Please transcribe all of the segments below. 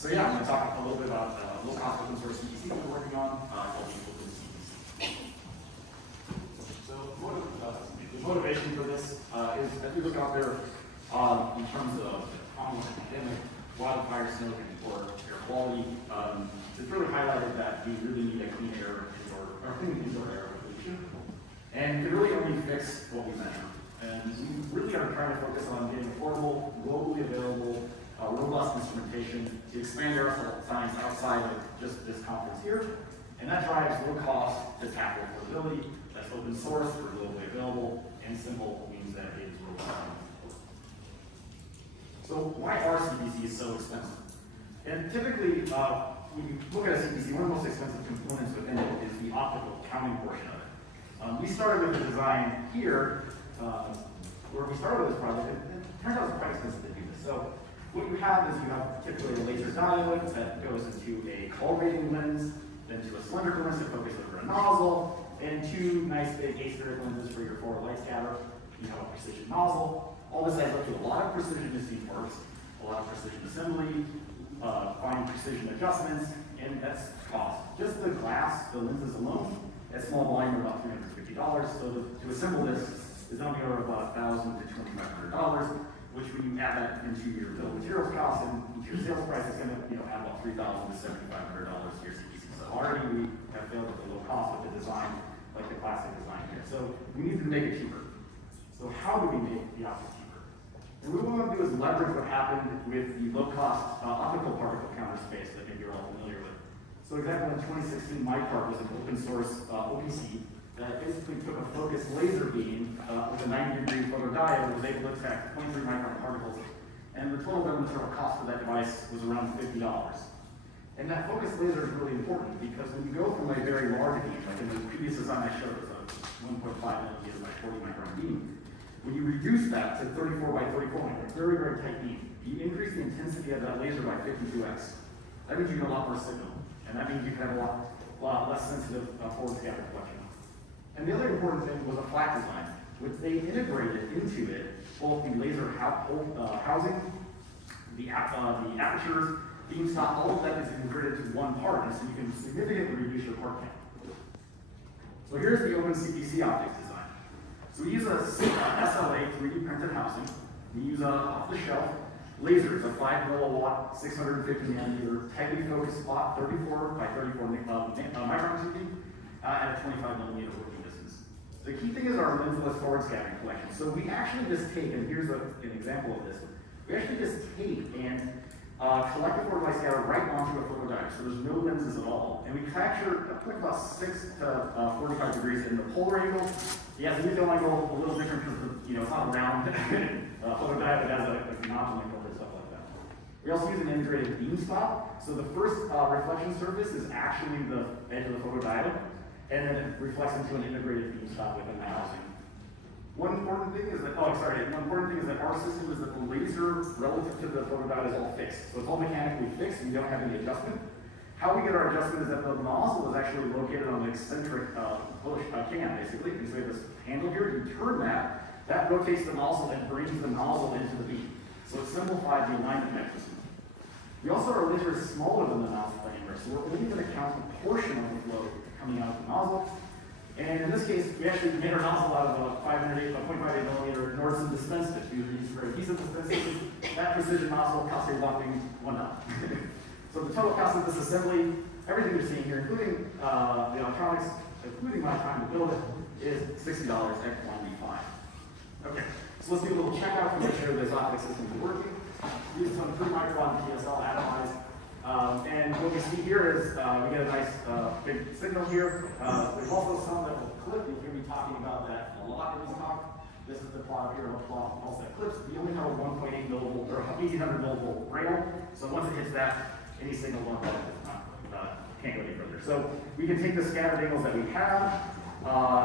So yeah, I'm going to talk a little bit about low-cost open source CPC that we're working on called OpenCPC. So the motivation for this is as we look out there in terms of the pandemic, wildfire, snow, or air quality, it's really highlighted that we really need a clean indoor air pollution, and can really only fix what we measure. And we really are trying to focus on getting affordable, globally available, robust instrumentation to expand aerosol science outside of just this conference here. And that drives low cost to tackle affordability, that's open source, or globally available, and simple means that it is robust. So why are CPCs so expensive? And typically, when you look at a CPC, one of the most expensive components within it is the optical counting portion of it. We started with the design here, where we started with this project, and it turns out it's quite expensive to do this. So what you have is you have typically a laser diode that goes into a color-rating lens, then to a cylindrical lens that focuses over a nozzle, and two nice big aspheric lenses for your forward light scatter. You have a precision nozzle. All this adds up to a lot of precision machine parts, a lot of precision assembly, fine precision adjustments, and that's cost. Just the glass, the lenses alone, at small volume are about $350. So to assemble this is on the order of about $1,000 to $2,500, which when you add that into your bill of materials cost and into your sales price, it's going to add about $3,000 to $7,500 to your CPC. So already we have failed at the low cost with the design, like the classic design here. So we need to make it cheaper. So how do we make the optics cheaper? And what we want to do is leverage what happened with the low-cost optical particle counter space that maybe you're all familiar with. So example, in 2016, MyPart was an open source OPC that basically took a focused laser beam with a 90-degree photodiode and was able to detect 0.3 micron particles. And the total bill of material cost for that device was around $50. And that focused laser is really important because when you go from a very large beam, like in the previous design I showed, it was a 1.5 millimeter by 40 micron beam. When you reduce that to 34 by 34 micron, very, very tight beam, you increase the intensity of that laser by 52x. That means you get a lot more signal. And that means you can have a lot less sensitive forward scatter collection. And the other important thing was a flat design, which they integrated into it both the laser housing, the apertures, beam stop, all of that is integrated to one part, and so you can significantly reduce your part count. So here's the OpenCPC optics design. So we use a SLA 3D printed housing. We use off-the-shelf lasers, a 5 milliwatt, 650 nanometer, tightly focused spot, 34 by 34 micron at a 25 millimeter working distance. The key thing is our lensless forward scattering collection. So we actually just take, and here's an example of this, we actually just take and collect the forward light scatter right onto a photodiode. So there's no lenses at all. And we capture about 6 to 45 degrees in the polar angle. The azimuthal angle a little different because it's not a round photodiode, it has a notch angle and stuff like that. We also use an integrated beam stop. So the first reflection surface is actually the edge of the photodiode, and then it reflects into an integrated beam stop within the housing. One important thing is that our system is that the laser relative to the photodiode is all fixed. So it's all mechanically fixed, and we don't have any adjustment. How we get our adjustment is that the nozzle is actually located on the eccentric can, basically. And so we have this handle here, you turn that rotates the nozzle and brings the nozzle into the beam. So it simplifies the alignment mechanism. We also, our laser is smaller than the nozzle diameter, so we're only going to count a portion of the flow coming out of the nozzle. And in this case, we actually made our nozzle out of a 0.58 millimeter Nordson dispense tip. We use for adhesive dispense. That precision nozzle costs a whopping $1. So the total cost of this assembly, everything you're seeing here, including the electronics, including my time to build it, is $60 at 1v5. Okay, so let's do a little checkout to make sure this optics system is working. Use some 3 micron PSL atomized. And what we see here is we get a nice big signal here. There's also some that will clip. You'll hear me talking about that a lot in this talk. This is the plot up here, a plot also that clips. We only have a 1.8 millivolt or 1800 millivolt rail. So once it hits that, any signal can't go any further. So we can take the scattered angles that we have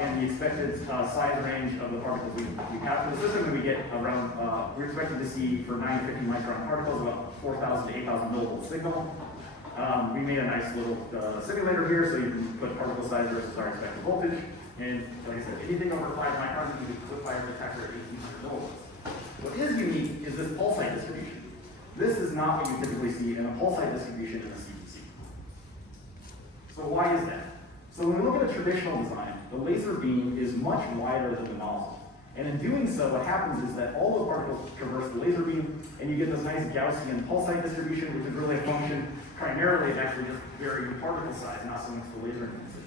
and the expected size range of the particles we have for the system, and we get around, we're expected to see for 950 micron particles about 4,000 to 8,000 millivolt signal. We made a nice little simulator here, so you can put particle size versus our expected voltage. And like I said, anything over 5 microns, you can clip by a detector at 1800 millivolts. What is unique is this pulse height distribution. This is not what you typically see in a pulse height distribution in a CPC. So why is that? So when we look at a traditional design, the laser beam is much wider than the nozzle. And in doing so, what happens is that all the particles traverse the laser beam, and you get this nice Gaussian pulse height distribution, which is really a function primarily of actually just varying particle size, not so much the laser intensity.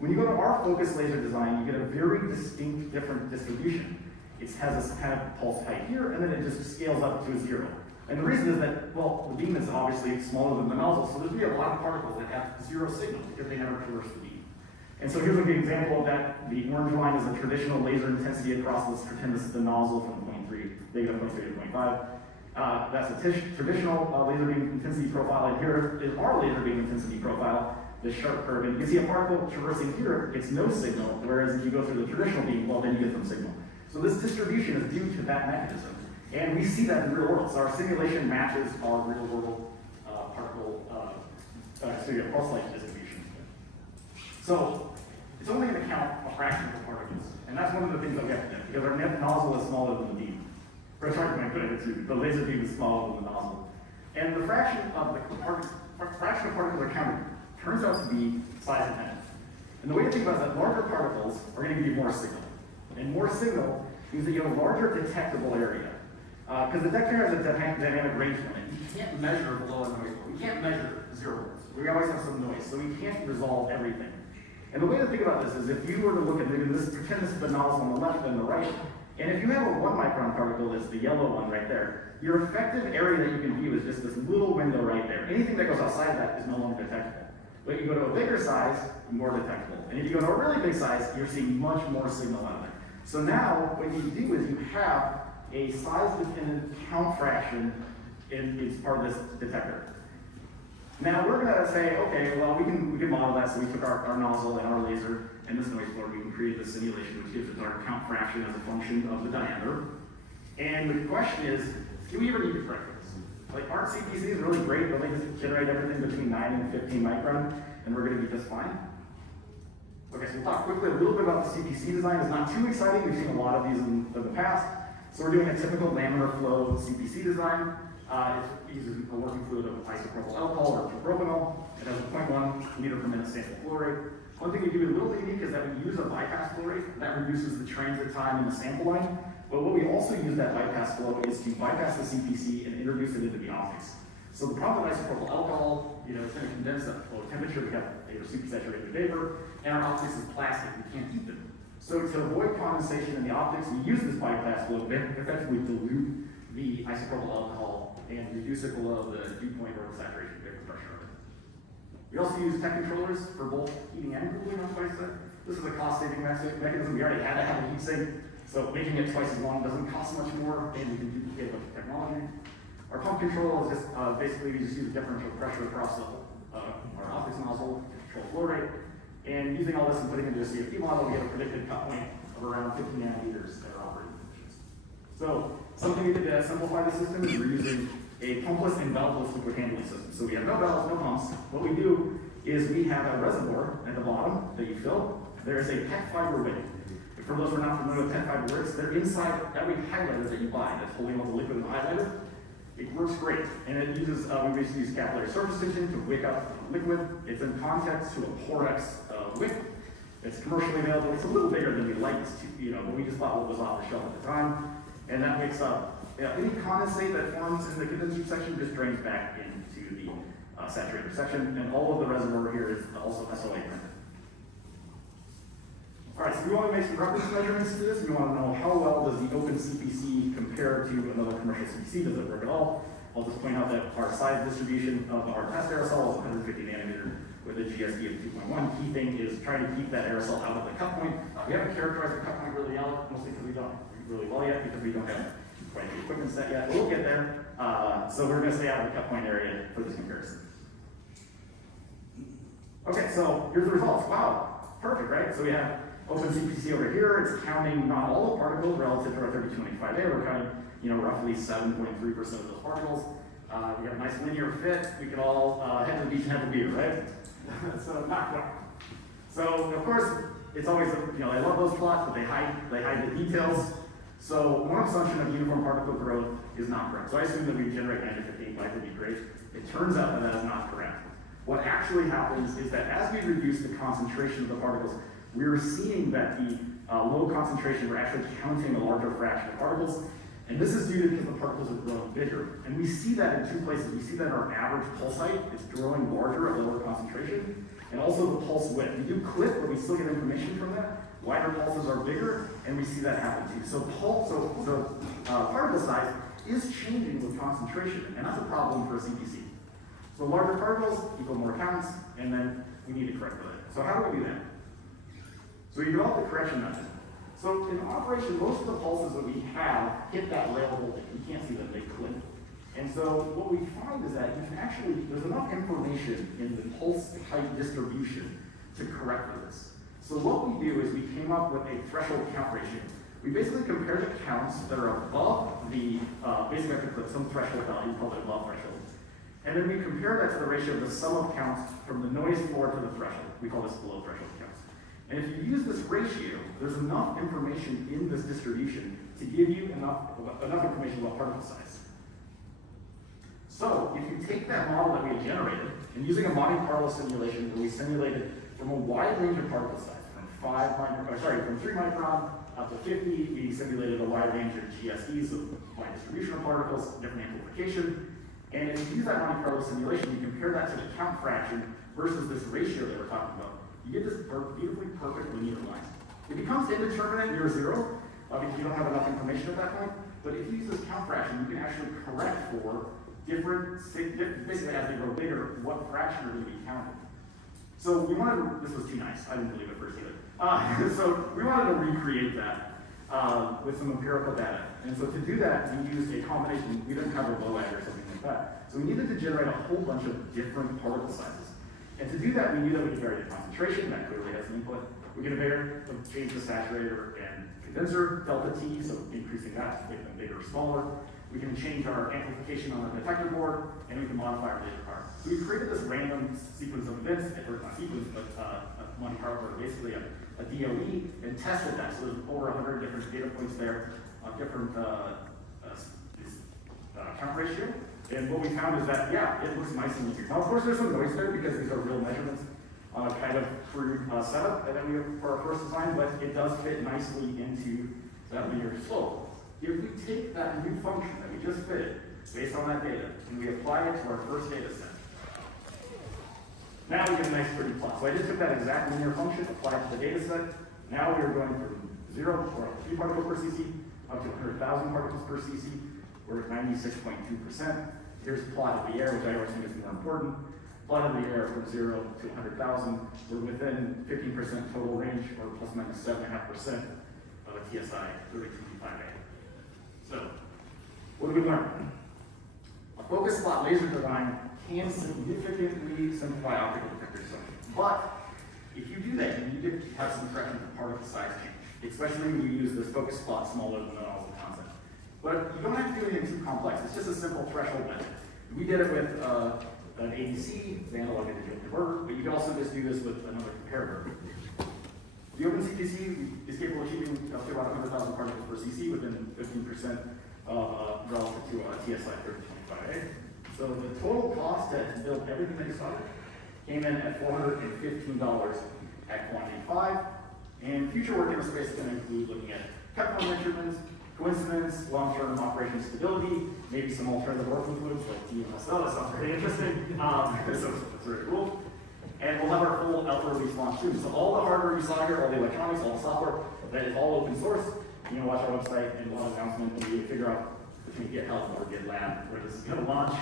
When you go to our focused laser design, you get a very distinct, different distribution. It has this kind of pulse height here, and then it just scales up to a 0. And the reason is that, well, the beam is obviously smaller than the nozzle, so there's going to be a lot of particles that have 0 signal because they never traverse the beam. And so here's a good example of that. The orange line is a traditional laser intensity across, let's pretend this is the nozzle from 0.3, negative 0.3 to 0.5. That's a traditional laser beam intensity profile, and here is our laser beam intensity profile, this sharp curve. And you can see a particle traversing here, it's no signal, whereas if you go through the traditional beam, well, then you get some signal. So this distribution is due to that mechanism. And we see that in the real world. So our simulation matches our real world pulse height distribution. So it's only going to count a fraction of the particles. And that's one of the things that we have to do, because our net nozzle is smaller than the beam. Or sorry, when I put it to the laser beam is smaller than the nozzle. And the fraction of particles are counted turns out to be size dependent. And the way to think about it is that larger particles are going to give you more signal. And more signal means that you have a larger detectable area. Because the detector has a dynamic range limit. You can't measure below a noise level. We can't measure 0 volts. We always have some noise, so we can't resolve everything. And the way to think about this is if you were to look at this, pretend this is the nozzle on the left and the right, and if you have a 1 micron particle, that's the yellow one right there, your effective area that you can view is just this little window right there. Anything that goes outside of that is no longer detectable. But if you go to a bigger size, more detectable. And if you go to a really big size, you're seeing much more signal out of it. So now, what you do is you have a size-dependent count fraction is part of this detector. Now we're going to say, okay, well, we can model that. So we took our nozzle and our laser and this noise floor. We can create this simulation, which gives us our count fraction as a function of the diameter. And the question is, do we ever need to correct this? Like, aren't CPCs really great, but they just generate everything between 9 and 15 micron, and we're going to be just fine? Okay, so we'll talk quickly a little bit about the CPC design. It's not too exciting. We've seen a lot of these in the past. So we're doing a typical laminar flow CPC design. It uses a working fluid of isopropyl alcohol or propanol. It has a 0.1 liter per minute sample flow rate. One thing we do a little unique is that we use a bypass flow rate. That reduces the transit time in the sample line. But what we also use that bypass flow is to bypass the CPC and introduce it into the optics. So the problem with isopropyl alcohol, it's going to condense at low temperature. We have a supersaturated vapor, and our optics is plastic. We can't heat them. So to avoid condensation in the optics, we use this bypass flow to effectively dilute the isopropyl alcohol and reduce it below the dew point or the saturation vapor pressure of it. We also use tech controllers for both heating and cooling on twice that. This is a cost-saving mechanism. We already had to have a heat sink, so making it twice as long doesn't cost much more, and we can duplicate a bunch of technology. Our pump control is just basically we just use differential pressure across our optics nozzle to control flow rate. And using all this and putting it into a CFD model, we get a predicted cut point of around 50 nanometers at our operating conditions. So something we did to simplify the system is we're using a pumpless and valveless liquid handling system. So we have no valves, no pumps. What we do is we have a reservoir at the bottom that you fill. There is a PET fiber wick. For those who are not familiar with PET fiber wicks, they're inside every highlighter that you buy that's holding all the liquid in the highlighter. It works great, and it uses, we basically use capillary surface tension to wick up liquid. It's in context to a Porex wick. It's commercially available. It's a little bigger than we like to, but we just thought what was off the shelf at the time. And that wicks up any condensate that forms in the condenser section just drains back into the saturator section, and all of the reservoir here is also SLA printed. All right, so we want to make some reference measurements to this. We want to know how well does the open CPC compare to another commercial CPC? Does it work at all? I'll just point out that our size distribution of our test aerosol is 150 nanometer with a GSD of 2.1. Key thing is trying to keep that aerosol out of the cut point. We haven't characterized the cut point really well, mostly because we don't really well yet, because we don't have quite the equipment set yet. We'll get there. So we're going to stay out of the cut point area for this comparison. Okay, so here's the results. Wow, perfect, right? So we have open CPC over here. It's counting not all the particles relative to our 3225A. We're counting, roughly 7.3% of those particles. We have a nice linear fit. We could all head to the beach and have a beer, right? So not quite. So of course, it's always, I love those plots, but they hide the details. So one assumption of uniform particle growth is not correct. So I assume that we generate 9 to 15 light would be great. It turns out that that is not correct. What actually happens is that as we reduce the concentration of the particles, we're seeing that the low concentration, we're actually counting a larger fraction of particles. And this is due to because the particles are growing bigger. And we see that in two places. We see that our average pulse height is growing larger at lower concentration, and also the pulse width. We do clip, but we still get information from that. Wider pulses are bigger, and we see that happen too. So particle size is changing with concentration, and that's a problem for a CPC. So larger particles equal more counts, and then we need to correct for that. So how do we do that? So we developed the correction method. So in operation, most of the pulses that we have hit that rail voltage. You can't see them, they clip. And so what we find is that you can actually, there's enough information in the pulse height distribution to correct for this. So what we do is we came up with a threshold count ratio. We basically compare the counts that are above the basic vector clip, some threshold value, called it above threshold. And then we compare that to the ratio of the sum of counts from the noise floor to the threshold. We call this below threshold counts. And if you use this ratio, there's enough information in this distribution to give you enough information about particle size. So if you take that model that we had generated, and using a Monte Carlo simulation where we simulated from a wide range of particle size, from 3 micron up to 50, we simulated a wide range of GSDs of wide distribution of particles, different amplification. And if you use that Monte Carlo simulation, you compare that to the count fraction versus this ratio that we're talking about. You get this beautifully perfect linear line. It becomes indeterminate near zero because you don't have enough information at that point. But if you use this count fraction, you can actually correct for different, basically as they grow bigger, what fraction are going to be counted. So we wanted to, this was too nice. I didn't believe it first either. So we wanted to recreate that with some empirical data. And so to do that, we used a combination. We didn't have a low edge or something like that. So we needed to generate a whole bunch of different particle sizes. And to do that, we knew that we could vary the concentration. That clearly has an input. We could change the saturator and condenser, delta T, so increasing that to make them bigger or smaller. We can change our amplification on the detector board, and we can modify our laser card. So we created this random sequence of events, or not sequence, but a Monte Carlo, basically a DOE, and tested that. So there's over 100 different data points there, different count ratio. And what we found is that, yeah, it looks nice and linear. Now, of course, there's some noise there because these are real measurements on a kind of crude setup that we have for our first design, but it does fit nicely into that linear slope. If we take that new function that we just fitted, based on that data, and we apply it to our first data set, now we get a nice pretty plot. So I just took that exact linear function, applied it to the data set. Now we are going from 0 or 3 particles per cc up to 100,000 particles per cc. We're at 96.2%. Here's the plot of the air, which I always think is more important. Plot of the air from 0 to 100,000. We're within 15% total range, or plus minus 7.5% of a TSI 3255A. So, what did we learn? A focus slot laser design can significantly simplify optical detector design. But if you do that, you need to have some correction for particle size change, especially when you use this focus slot smaller than the nozzle concept. But you don't have to do anything too complex. It's just a simple threshold method. We did it with an ADC, the analog to digital converter, but you can also just do this with another comparator. The OpenCPC is capable of achieving up to about 100,000 particles per cc within 15% relative to a TSI 3025A. So the total cost to build everything that you saw came in at $415 at quantity 5. And future work in the space is going to include looking at chemical measurements, coincidence, long-term operation stability, maybe some alternative working fluids like DMSL. That sounds pretty interesting. So it's very cool. And we'll have our full alpha release launch soon. So all the hardware you saw here, all the electronics, all the software, that is all open source. You can watch our website and a lot of announcements and you can figure out between GitHub or GitLab where this is going to launch.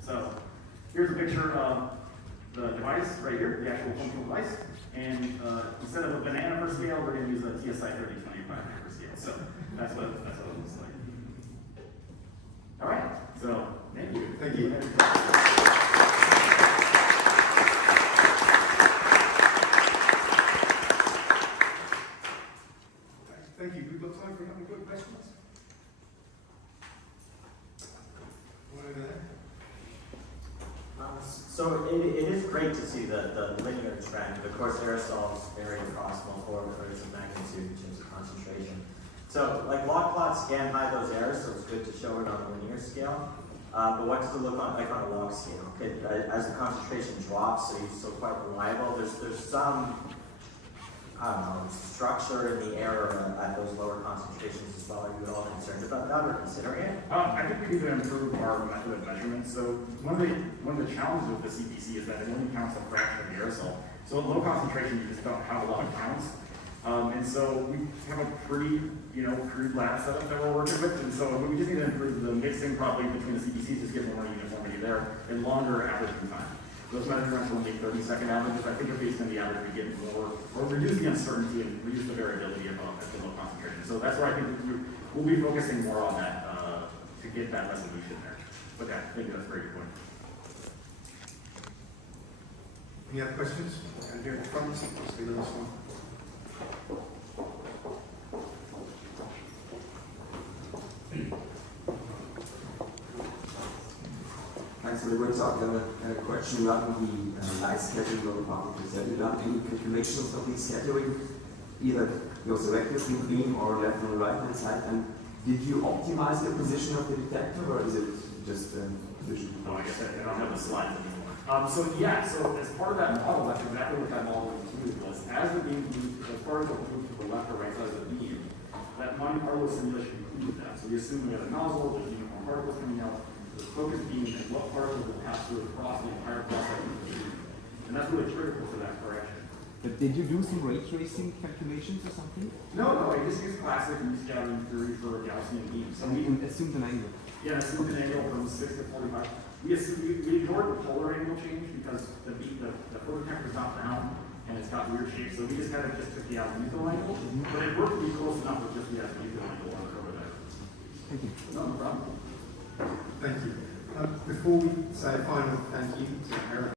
So here's a picture of the device right here, the actual functional device. And instead of a banana per scale, we're going to use a TSI 3025 per scale. So that's what it looks like. All right. So thank you. Thank you. Thank you. We've got time for a couple of quick questions. One over there. So it is great to see the linear trend. Of course, aerosols vary across multiple orders of magnitude in terms of concentration. So like log plots can hide those errors, so it's good to show it on a linear scale. But what does it look like on a log scale? As the concentration drops, so you're still quite reliable, there's some, I don't know, structure in the error at those lower concentrations as well. Are you at all concerned about that or considering it? I think we need to improve our method of measurement. So one of the challenges with the CPC is that it only counts a fraction of the aerosol. So at low concentration, you just don't have a lot of counts. And so we have a pretty, crude lab setup that we're working with. And so we just need to improve the mixing probably between the CPCs, just get more uniformity there and longer averaging time. Those measurements will make 30-second averages. I think if based on the average, we get more, or reduce the uncertainty and reduce the variability at the low concentration. So that's where I think we'll be focusing more on that to get that resolution there. But yeah, I think that's a very good point. Any other questions? And here at the front, let's do the last one. Thanks for the great talk. I have a question about the light scheduling of the particles. Have you done any calculations of the scheduling, either your selective between or left and right hand side? And did you optimize the position of the detector, or is it just position? No, I guess I don't have the slides anymore. So as part of that model, that's exactly what that model included was as the beam moved, as far as it moved to the left or right side of the beam, that Monte Carlo simulation included that. So we assume we have a nozzle, there's uniform particles coming out, the focus beam, and what particles will pass through across the entire cross section of the beam. And that's really critical for that correction. But did you do some ray tracing calculations or something? No, I just use classic scattering theory for Gaussian beams. So we Assumed an angle. assumed an angle from 6 to 45. We ignored the polar angle change because the photodetector is not round and it's got weird shapes. So we just kind of just took the azimuthal angle, but it worked to be close enough with just the azimuthal angle on the photodetector. Thank you. No problem. Thank you. Before we say a final thank you to Eric.